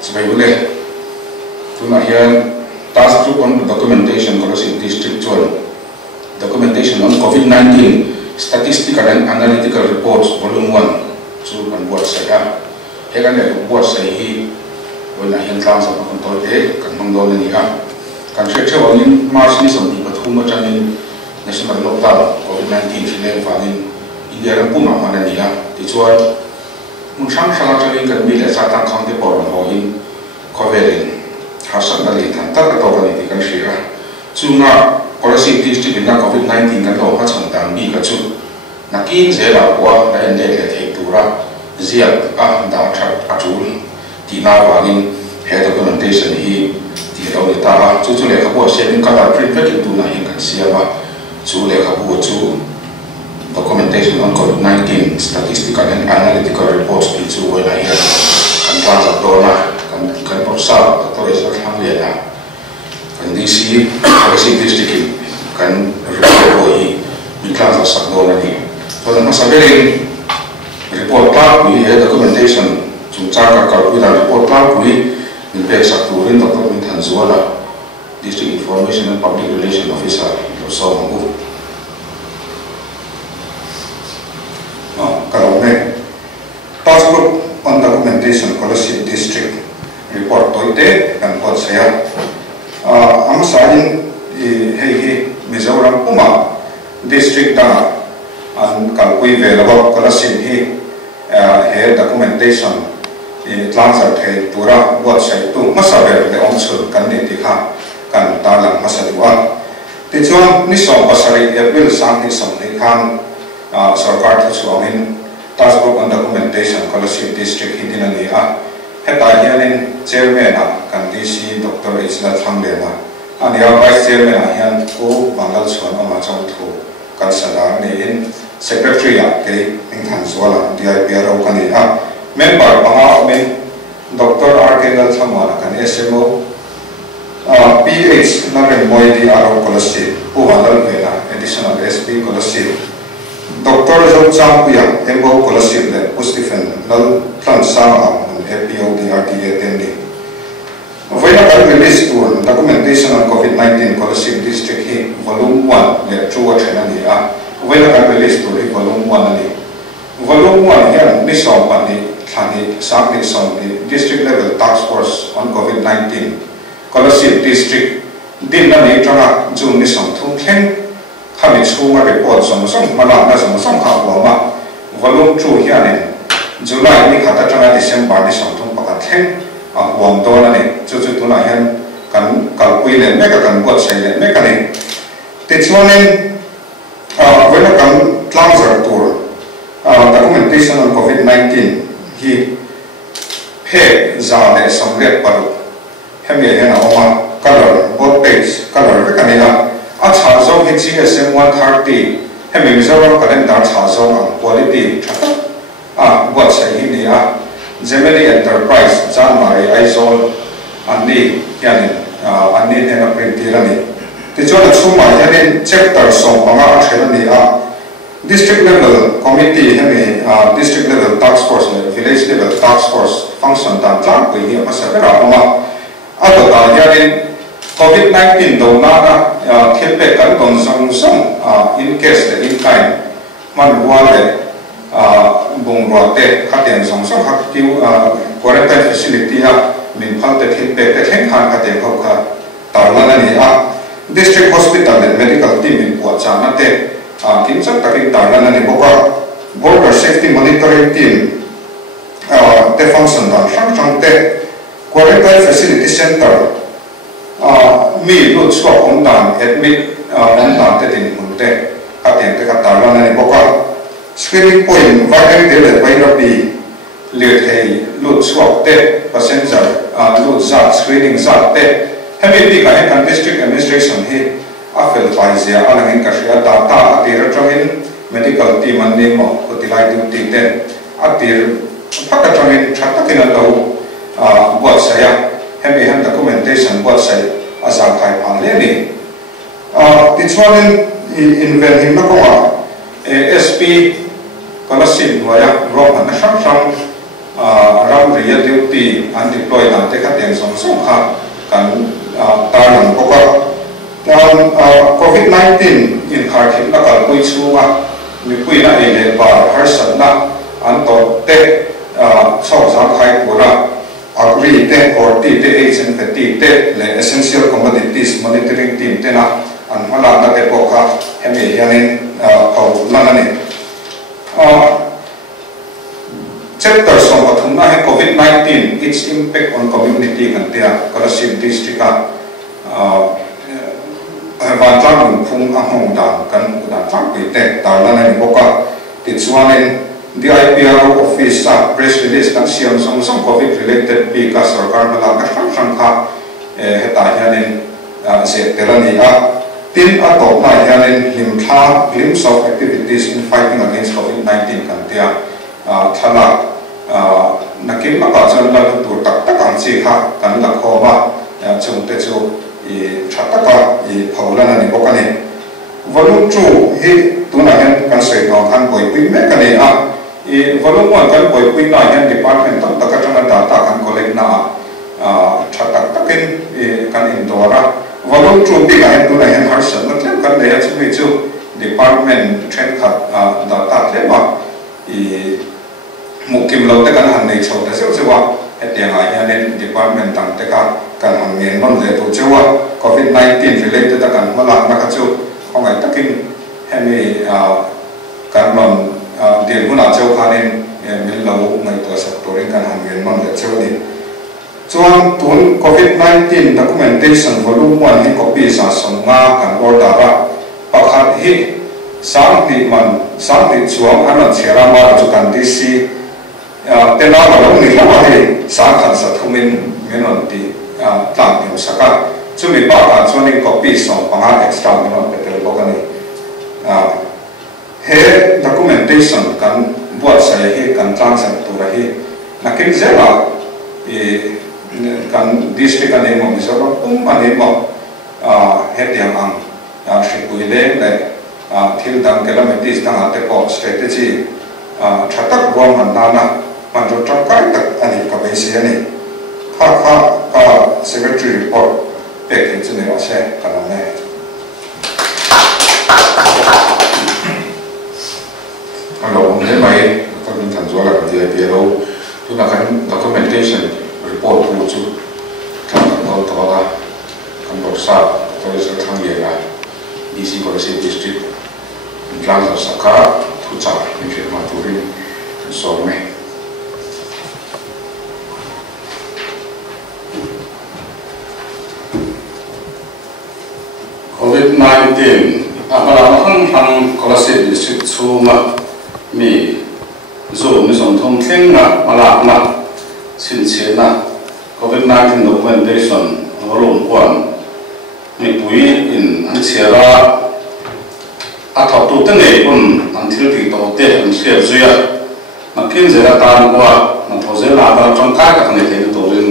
Sebagai tunahian task group on documentation Colosseum District Joint documentation on COVID-19 statistical and analytical reports volume 1 so kan buat saya kan buat saya tunahian transa control kan mengdol ni kan share ni March ni sampai pathum macam national lockdown COVID-19 sini fangin India ran pun mana ni dijual Muncang salah cari kan bila satang county board hoin coverin hasan dari tantar atau kan itu kan syirah cuma Colosseum District dengan COVID-19 kan lo macam tambi kacu nakin saya lakukan dan dia tektura ziat dah cat acul di nawangin head documentation hi di lawan itu cucu lekap buat sharing kalau print itu nahin kan siapa cucu lekap buat cucu documentation on COVID-19 statistical and analytical reports itu wala ya kan transa dona kan persa atau research hamliana kan DC Colosseum District kan report di transa sakdona ni so dan masaberin report lah ni documentation cuma kalau kita report lah ni minta sakdurin Dr. Mintan Zuala District Information and Public Relations Officer so mengu kalau ni task group on documentation Colosseum District report tu itu kan buat saya amasahin hei Mizoram Puma district dah kalau kui velawak Colosseum he documentation transact he pura buat saya tu masa berle onsul kan ni dikha kan dalam masa dua tijuan ni so pasari April sang ni som ni kan sarkar tu suamin task group on documentation Colosseum District hindi na niya heta hianin chairman kan DC Dr. Isla Thamlena ania vice chairman hian ko bangal chuan ama chang thu kan sadar ni secretary ke Mintan Zuala DIP ro kan ni member panga men Dr. R.K. Thamwana kan SMO PH na remoi di aro Colosseum puwalal vela additional SP Colosseum Dr. Zhou Chang Puya, MO Colosseum le Pustifen nal plan sama FPO DRTA tendi. Vela kan release tour documentation on COVID-19 Colosseum District hi volume 1 le chuwa thena ni Vela kan release tour hi volume 1 ni. Volume 1 hian ni som pani thani sakni som ni district level task force on COVID-19 Colosseum District din na ni tanga June ni som thum thleng kami semua report sama-sama malah sama-sama kawan volume 2 hianin Julai ini kata tengah Desember ni samtung pakat wang dola ni cucu tu nak hian kan kalkui le mereka kan buat saya le mereka ni tijuanin wena kan transact tour documentation on COVID-19 hi he zale samlet paru hemi hian oma color both page color mereka ni lah cha zong hi GSM 130 hemi Mizoram calendar cha zong ang quality buat saya ini Gemini Enterprise January Aizol ani yani ani dengan printiran ni tijuan cuma yani chapter song panga akhir ni district level committee hemi district level task force village level task force function dan plan ko ini apa sebera ama atau yani COVID-19 dona thipe kan don song in case the in kind man wale bung rote khaten song haktiu quarantine facility min phalte thipe te theng khan khaten khokha tarlana ni district hospital and medical team in puachana te kinchak takin tarlana ni boka border safety monitoring team te function dan sang te quarantine facility center mi lut swap dan admit dan te din munte khaten te tarlana ni boka screening point vital dele bayrapi lethei lut swap te passenger lut zat screening zat te hemi ka kan district administration hi afel faizia alangin kashia data atir trawin medical team an nemo utilai duty ten atir phakatramin thatakin lo buat saya hemi han documentation buat saya asal kai phale ni tichuanin inven him na ko SP Colosseum waya rock na sang ram real duty and deploy dan te kha teng som som kha kan tar lang poka COVID-19 in khar khit na kal pui chunga mi pui na ele par har san na an to te so sang khai pura agri te or ti te agent te le essential commodities monitoring team te na an hala na te poka hemi hianin au lanani chapter som pathumna he COVID-19 its impact on community kan tia Kalasin district van tlang phung ahong dan kan dan tlang pi te tar lanani poka ti chuanin the IPRO office press release kan siam som COVID related pi ka sarkar mala ka thang kha heta hianin se telani tin atop na hianin glimpse of activities in fighting against COVID-19 kan tia thala nakin maka chan la tu tak tak ang chi kha kan la khoma chung te chu I thataka I phawlana ni bokani volume 2 hi tuna hen kan sei no kan boi pui me kani I volume 1 kan boi pui na hen department tam taka tanga data kan collect na thatak takin kan indora volume 2 bi kan tuna hen har san na tlem kan leya chu chu department train khat data tlema I mukim lo te kan han nei chau ta se wa etiang hianin department tam te ka kan han ngen non le tu chewa COVID-19 related kan mala na ka chu hongai takin hemi kan non dil huna cheu khanin mil lo ngai to sectorin kan han ngen non le cheu ni chuan tun COVID-19 documentation volume 1 hi copy sa songa kan order ra pakhat hi samti chuang anan chera ma chu kan dc tena ma lo ni lama hi sa khan sa thumin menon ti tlang nim saka chumi pa ka chuanin copy som panga extra menon petel bokani he documentation kan buat saya hi kan tlang sa tura hi nakin zela kan district ane mo misaba ane mo hetiang ang shikuile le thil dang kilometers dang ate po strategy thatak rom handana manjo tangkai tak ani ka base ani ka secretary report pek chune wa se kanane alo ne mai ka min than zola ka dia biero tu na kan documentation report pu chu kan do to la kan do sa to is thang ye la DC Kalasin district in Plaza Saka tu cha in firma turin so me COVID-19 apala hang Kalasin district chunga mi zo mi som thom thlengna mala na sin chena COVID-19 documentation volume 1 mi pui in an chera a thop tu te nei un an thil ti to te an share zuya makin zera tan kwa na thozela ta chong ka ka ne te to rin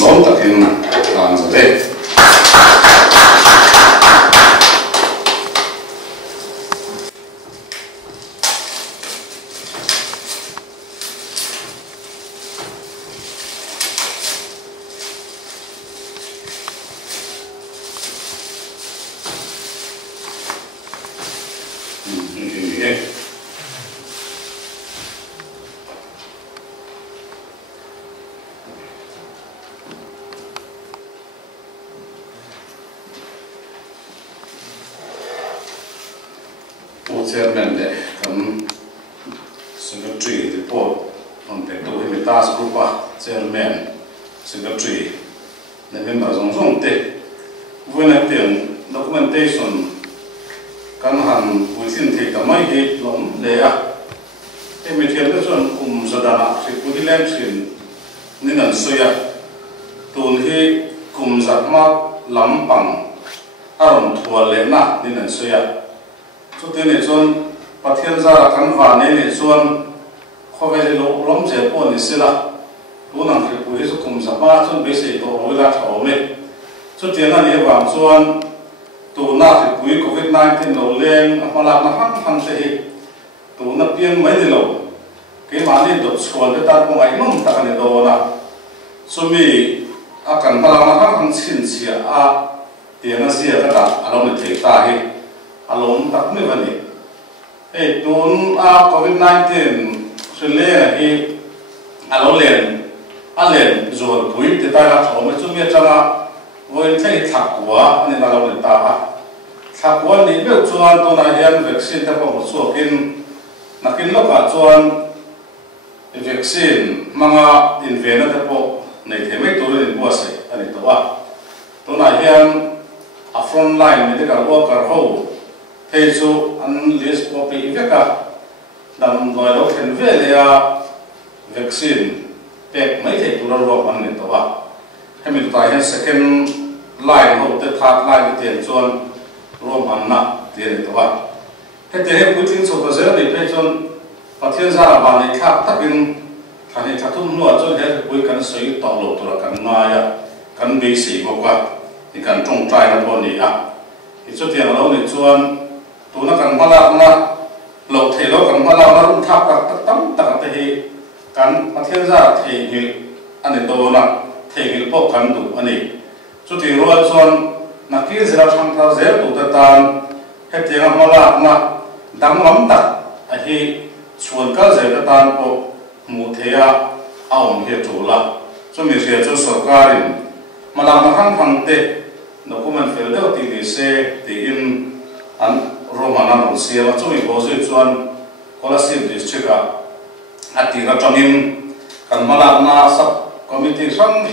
lom ta kin na an zate chairman le kan secretary report on the to him task group chairman secretary the member zong te when I think documentation kan han within the kamai he lom le a emitel ka son sadana se pudilam sin ninan soya tun he zatma lampang aron thual le na ninan soya so tene chon pathian zara kan va ne le chon khove lo lom je po ni sila tunang khri pu so kum sa ma chon be se to ila thaw me so tena ni wang chon tu na khri pu COVID-19 lo leng amala na hang te hi tu na pian mai ni lo ke ma mani dot sual te tan ko ngai nom ta ne do na sumi akan malang na kan sin sia a tiana sia ka ta alom ne thei ta hi alom tak me bani e tun a covid-19 sele hi alo alen zol pui te ta la thom chumi changa voin thei thak wa ani na lo ta ha thak wa ni be chuan to na hian vaccine ta ko so kin nakin lo ka chuan vaccine manga in vena ta po nei the me tur in bo se ani to wa to na hian a front line medical worker ho thei chu an list copy veka dam noi lo khen ve le a vaccine pek mai thei tur ro man ni to wa hemi ta hian second line ho te third line te chuan ro man na te ni to wa hete he putin so ka zera ni pe chuan pathian za ba nei thak takin khani thatum nu a chuan he pui kan soi to lo tur kan nga ya kan be si bo ka ni kan tong trai na bo ni a i chu tiang lo ni chuan tu na kan mala na lo thei lo kan mala na rum thak tak tam tak te hi kan pathian za thei hi ani to na thei hi po kan du ani chu ti ro chuan na ki zira thang tha zer tu ta tan he tiang mala na dang lam tak a hi chuan ka zer ta tan po mu thea aum he tu la chu mi ria chu sarkarin malang na hang hang te document fel de ti ni se ti in an romana no se ma chu mi bo se chuan scholarship district a ti ra tangin kan malang na sub committee sang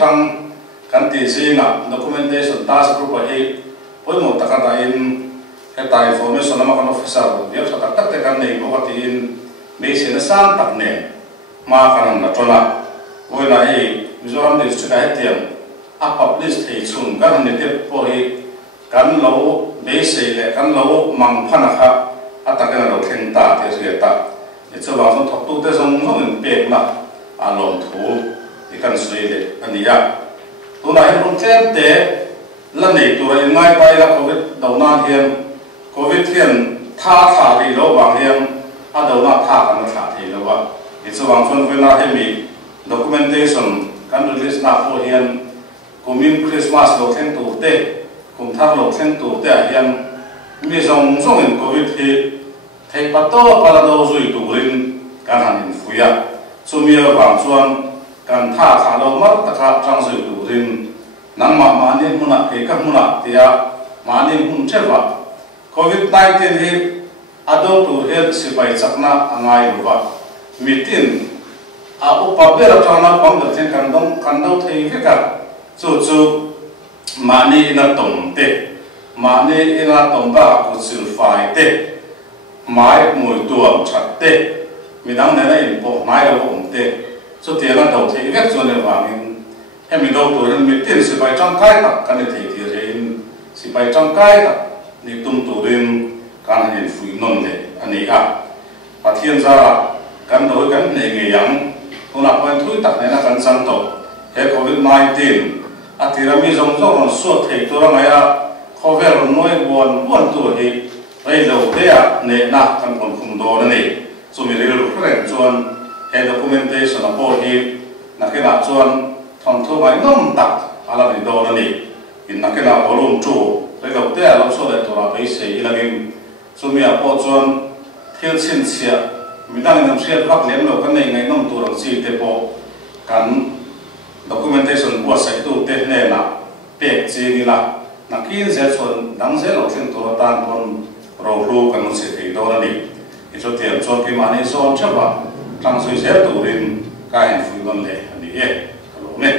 kan ti singa documentation task group a he poi mo ta ka in heta information ama kan officer dia sa tak te kan nei ko ti in me se na san tak ne ma kan na tola oi na he mizoram district a hetiam a publish thei chun kan ne te po hi kan lo me se le kan lo mang phana kha atakan lo theng ta te se ta e chu wa thok tu te song song pe na a lom thu i kan sui le ania tu na hin hon tlem te la nei tu ra ngai pai la covid do na hian covid hian tha ri lo wang hian a do na tha kan tha thei lo wa i chu wang chon ve na he mi documentation kan release na po hian kumin Christmas lo theng tu te kum thak lo theng tu te hian mi song song in covid hi thei pa to pa do zui tu rin kan han in fuya chu mi wang chuan kan tha lo mar ta ka chang zui tu rin nang ma ni muna ke ka muna tia ma ni mun chewa covid-19 hi ado tu he sipai chakna angai ruwa mitin a upa bera chana pang da theng kan do thei veka chu mani ina tom te mani ina tom ba ku sil fai te mai mui tuam chat te midang na in po mai lo om te chu te na do thei vek chu ne wangin hemi do tu ren mitin sipai chang kai tak kan thei ti re in sipai chang kai tak ni tum tu rin kan hin fui non le ani a pathian za kan do kan ne nge yang tuna point thui tak ne na kan sang to he covid-19 atirami zong zong so thei to ra ya cover noi bon tu hi rei lo te a ne na kan kon khum do na ni so mi re lo khren chuan he documentation a po hi na ke na chuan thong thu mai nom tak ala ni do na ni in na ke na volume 2 re lo te a lo so le to ra pe se ilagin so mi a po chuan thil chin sia mi dang nam sia bak lem lo kan nei ngai nom tu rang si te po kan documentation wa sai tu te ne na pek chi ni la na kin se chon dang se lo thing to tan pon ro ru kan se thei do na ni i cho tiam chon ki mani so chawa tang sui se tu rin ka en fu don le ani e lo me